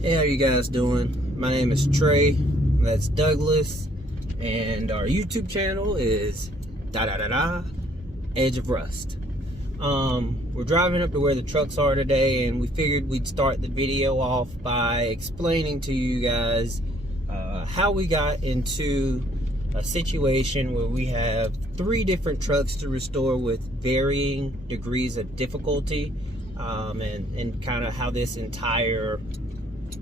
Hey, how you guys doing? My name is Trey, that's Douglas, and our YouTube channel is Edge of Rust. We're driving up to where the trucks are today, and we figured we'd start the video off by explaining to you guys how we got into a situation where we have 3 different trucks to restore with varying degrees of difficulty, and kind of how this entire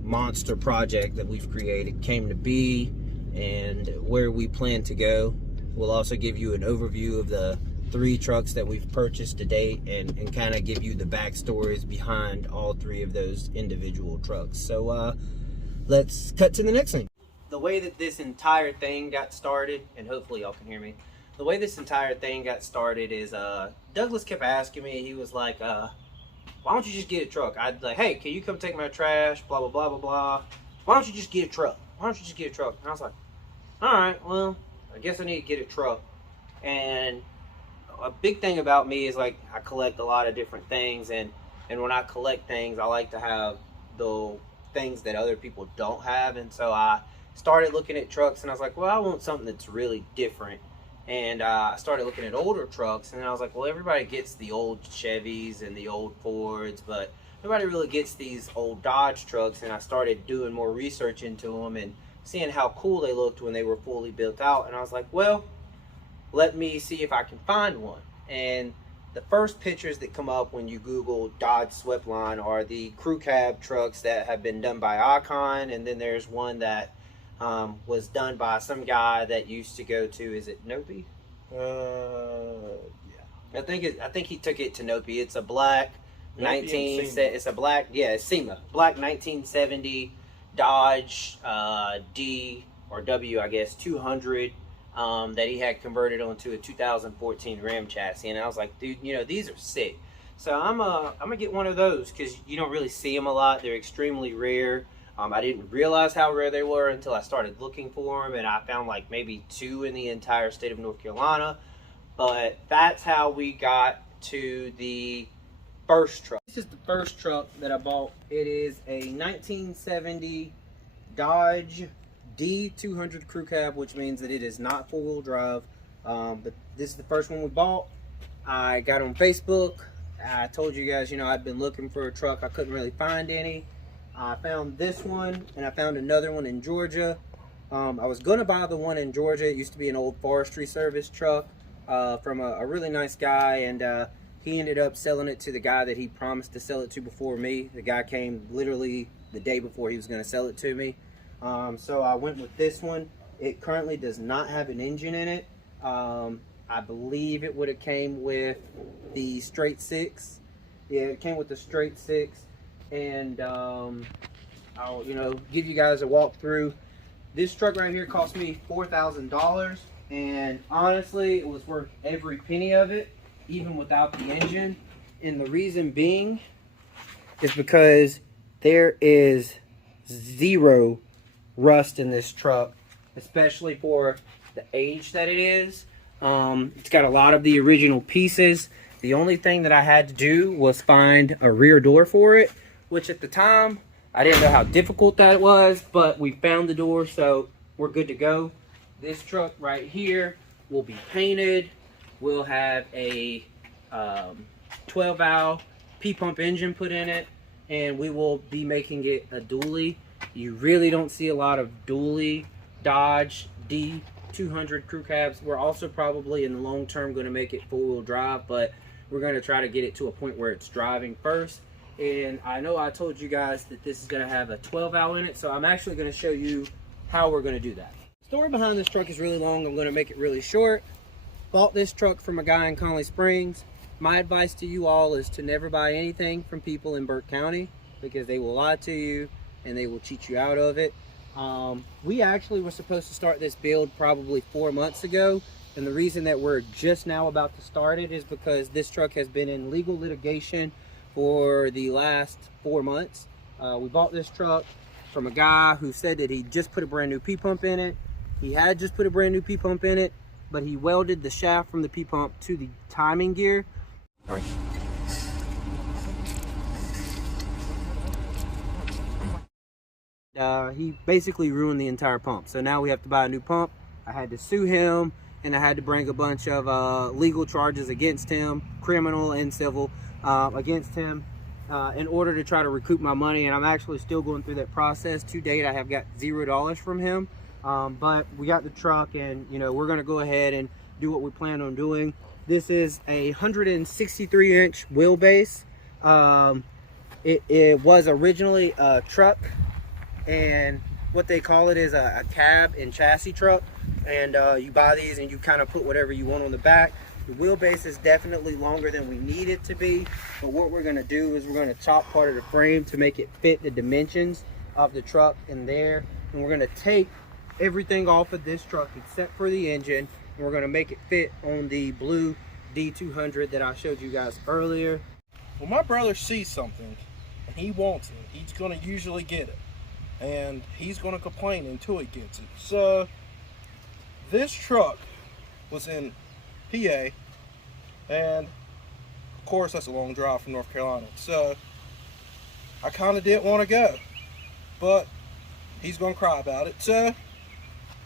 monster project that we've created came to be and where we plan to go. We'll also give you an overview of the 3 trucks that we've purchased to date and kind of give you the backstories behind all 3 of those individual trucks. So let's cut to the next thing. The way that this entire thing got started, and hopefully y'all can hear me, the way this entire thing got started is Douglas kept asking me, he was like, why don't you just get a truck? I'd like, hey, can you come take my trash? Blah, blah, blah, blah, blah. Why don't you just get a truck? Why don't you just get a truck? And I was like, all right, well, I guess I need to get a truck. And a big thing about me is, like, I collect a lot of different things. And when I collect things, I like to have the things that other people don't have. And so I started looking at trucks, and I was like, well, I want something that's really different. And I started looking at older trucks, and I was like, well, everybody gets the old Chevys and the old Fords, but nobody really gets these old Dodge trucks. And I started doing more research into them and seeing how cool they looked when they were fully built out. And I was like, well, let me see if I can find one. And the first pictures that come up when you Google Dodge Sweptline are the Crewcab trucks that have been done by Icon, and then there's one that was done by some guy that used to go to, is it Nopi? Yeah. I think he took it to Nopi. It's a black it's a black, yeah, it's SEMA. Black 1970 Dodge D or W, I guess, 200 that he had converted onto a 2014 Ram chassis. And I was like, dude, you know, these are sick. So I'm gonna get one of those because you don't really see them a lot. They're extremely rare. I didn't realize how rare they were until I started looking for them, and I found like maybe 2 in the entire state of North Carolina. But that's how we got to the first truck. This is the first truck that I bought. It is a 1970 Dodge D200 Crewcab, which means that it is not 4-wheel drive. But this is the first one we bought. I got on Facebook. I told you guys, you know, I'd been looking for a truck. I couldn't really find any. I found this one, and I found another one in Georgia. I was going to buy the one in Georgia. It used to be an old Forestry Service truck from a really nice guy, and he ended up selling it to the guy that he promised to sell it to before me. The guy came literally the day before he was going to sell it to me. So I went with this one. It currently does not have an engine in it. I believe it would have came with the straight 6. Yeah, it came with the straight 6. And I'll, you know, give you guys a walkthrough. This truck right here cost me $4,000, and honestly, it was worth every penny of it, even without the engine. And the reason being is because there is 0 rust in this truck, especially for the age that it is. It's got a lot of the original pieces. The only thing that I had to do was find a rear door for it, which at the time, I didn't know how difficult that was, but we found the door, so we're good to go. This truck right here will be painted. We'll have a 12-valve P-pump engine put in it, and we will be making it a dually. You really don't see a lot of dually Dodge D200 Crewcabs. We're also probably in the long term going to make it 4-wheel drive, but we're going to try to get it to a point where it's driving first. And I know I told you guys that this is going to have a 12-valve in it, so I'm actually going to show you how we're going to do that. The story behind this truck is really long. I'm going to make it really short. Bought this truck from a guy in Conley Springs. My advice to you all is to never buy anything from people in Burke County, because they will lie to you and they will cheat you out of it. We actually were supposed to start this build probably 4 months ago, and the reason that we're just now about to start it is because this truck has been in legal litigation for the last 4 months. We bought this truck from a guy who said that he just put a brand new P-pump in it. He had just put a brand new P-pump in it, but he welded the shaft from the P-pump to the timing gear. All right. He basically ruined the entire pump. So now we have to buy a new pump. I had to sue him, and I had to bring a bunch of legal charges against him, criminal and civil, against him in order to try to recoup my money. And I'm actually still going through that process. To date, I have got $0 from him. But we got the truck, and you know, we're going to go ahead and do what we plan on doing. This is a 163-inch wheelbase. It was originally a truck, and what they call it is a cab and chassis truck. And you buy these and you kind of put whatever you want on the back. The wheelbase is definitely longer than we need it to be, but what we're going to do is we're going to chop part of the frame to make it fit the dimensions of the truck in there, and we're going to take everything off of this truck except for the engine, and we're going to make it fit on the blue D200 that I showed you guys earlier. Well, my brother sees something and he wants it. He's going to usually get it, and he's going to complain until he gets it. So this truck was in PA, and of course that's a long drive from North Carolina, so I kind of didn't want to go, but he's going to cry about it. So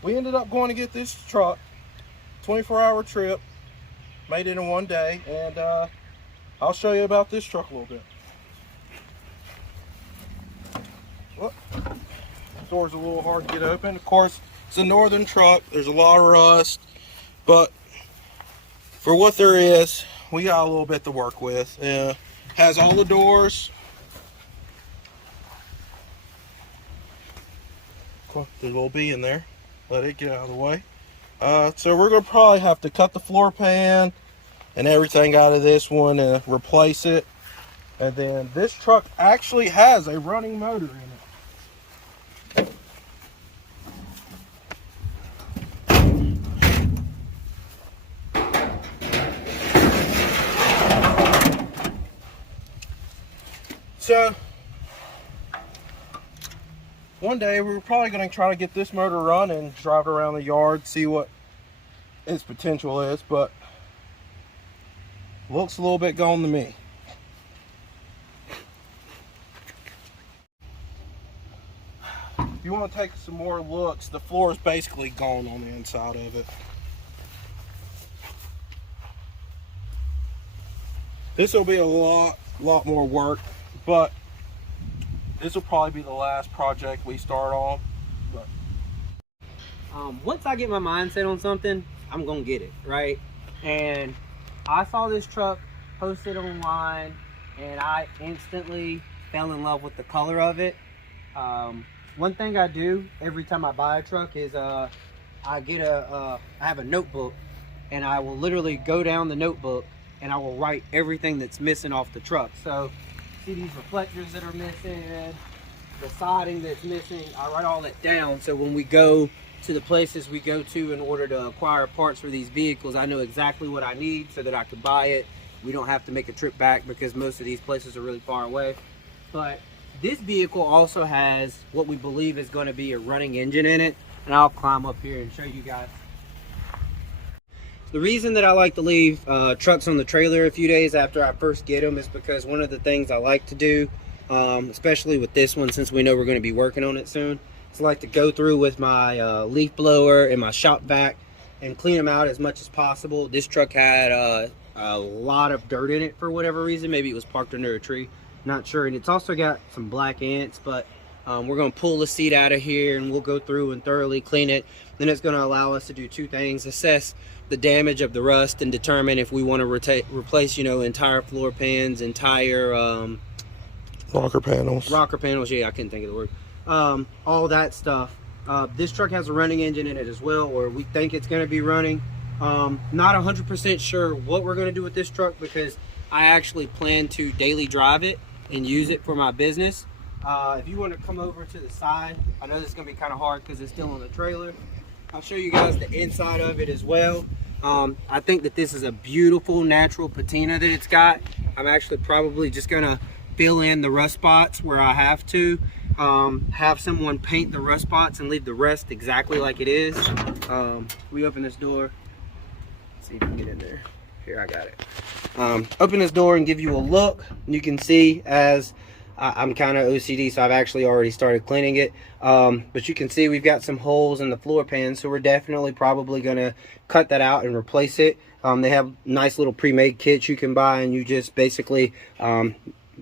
we ended up going to get this truck, 24-hour trip, made it in one day, and I'll show you about this truck a little bit. Well, the door's a little hard to get open. Of course, it's a northern truck. There's a lot of rust, but for what there is, we got a little bit to work with. Has all the doors. There's a little bee in there. Let it get out of the way. So we're going to probably have to cut the floor pan and everything out of this one and replace it. And then this truck actually has a running motor in it. So one day we're probably going to try to get this motor run and drive it around the yard, see what its potential is, but looks a little bit gone to me. If you want to take some more looks, the floor is basically gone on the inside of it. This will be a lot more work, but this will probably be the last project we start on. But once I get my mindset on something, I'm gonna get it right. And I saw this truck posted online, and I instantly fell in love with the color of it. One thing I do every time I buy a truck is I have a notebook, and I will literally go down the notebook and I will write everything that's missing off the truck. So see these reflectors that are missing, the siding that's missing, I write all that down, so when we go to the places we go to in order to acquire parts for these vehicles, I know exactly what I need so that I can buy it. We don't have to make a trip back because most of these places are really far away. But this vehicle also has what we believe is going to be a running engine in it, and I'll climb up here and show you guys. The reason that I like to leave trucks on the trailer a few days after I first get them is because one of the things I like to do, especially with this one since we know we're going to be working on it soon, is I like to go through with my leaf blower and my shop vac and clean them out as much as possible. This truck had a lot of dirt in it for whatever reason. Maybe it was parked under a tree, not sure. And it's also got some black ants, but we're going to pull the seat out of here and we'll go through and thoroughly clean it. Then it's going to allow us to do two things: assess the damage of the rust and determine if we want to replace, you know, entire floor pans, entire rocker panels. Yeah, I couldn't think of the word. All that stuff. This truck has a running engine in it as well, or we think it's going to be running. Not 100% sure what we're going to do with this truck because I actually plan to daily drive it and use it for my business. If you want to come over to the side, I know this is going to be kind of hard because it's still on the trailer. I'll show you guys the inside of it as well. I think that this is a beautiful natural patina that it's got. I'm actually probably just going to fill in the rust spots where I have to. Have someone paint the rust spots and leave the rest exactly like it is. We open this door. Let's see if we can get in there. Here, I got it. Open this door and give you a look. You can see as I'm kind of OCD, so I've actually already started cleaning it. But you can see we've got some holes in the floor pan, so we're definitely probably going to cut that out and replace it. They have nice little pre-made kits you can buy, and you just basically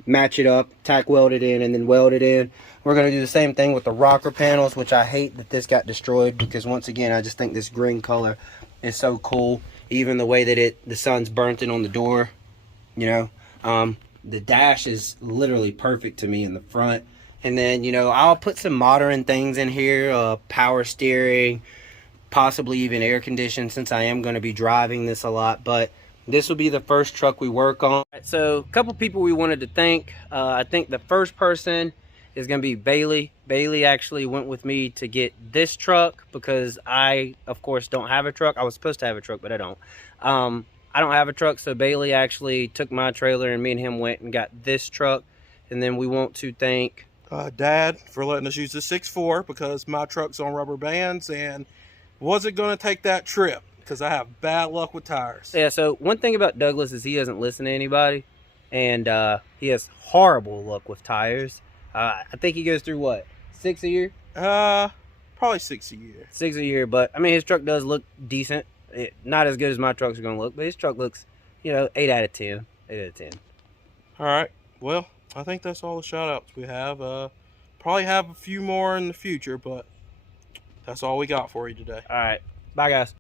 match it up, tack weld it in, and then weld it in. We're going to do the same thing with the rocker panels, which I hate that this got destroyed, because once again, I just think this green color is so cool. Even the way that the sun's burnt it on the door, you know. The dash is literally perfect to me in the front. And then, you know, I'll put some modern things in here, power steering, possibly even air conditioning, since I am going to be driving this a lot. But this will be the first truck we work on. So a couple people we wanted to thank. I think the first person is going to be Bailey. Bailey actually went with me to get this truck because I, of course, don't have a truck. I was supposed to have a truck, but I don't. I don't have a truck, so Bailey actually took my trailer, and me and him went and got this truck. And then we want to thank Dad for letting us use the 6.4 because my truck's on rubber bands and wasn't going to take that trip because I have bad luck with tires. Yeah, so one thing about Douglas is he doesn't listen to anybody, and he has horrible luck with tires. I think he goes through, what, 6 a year? Probably 6 a year. 6 a year, but I mean, his truck does look decent. Not as good as my trucks are going to look, but his truck looks, you know, 8 out of 10. 8 out of 10. All right. Well, I think that's all the shout outs we have. Probably have a few more in the future, but that's all we got for you today. All right. Bye, guys.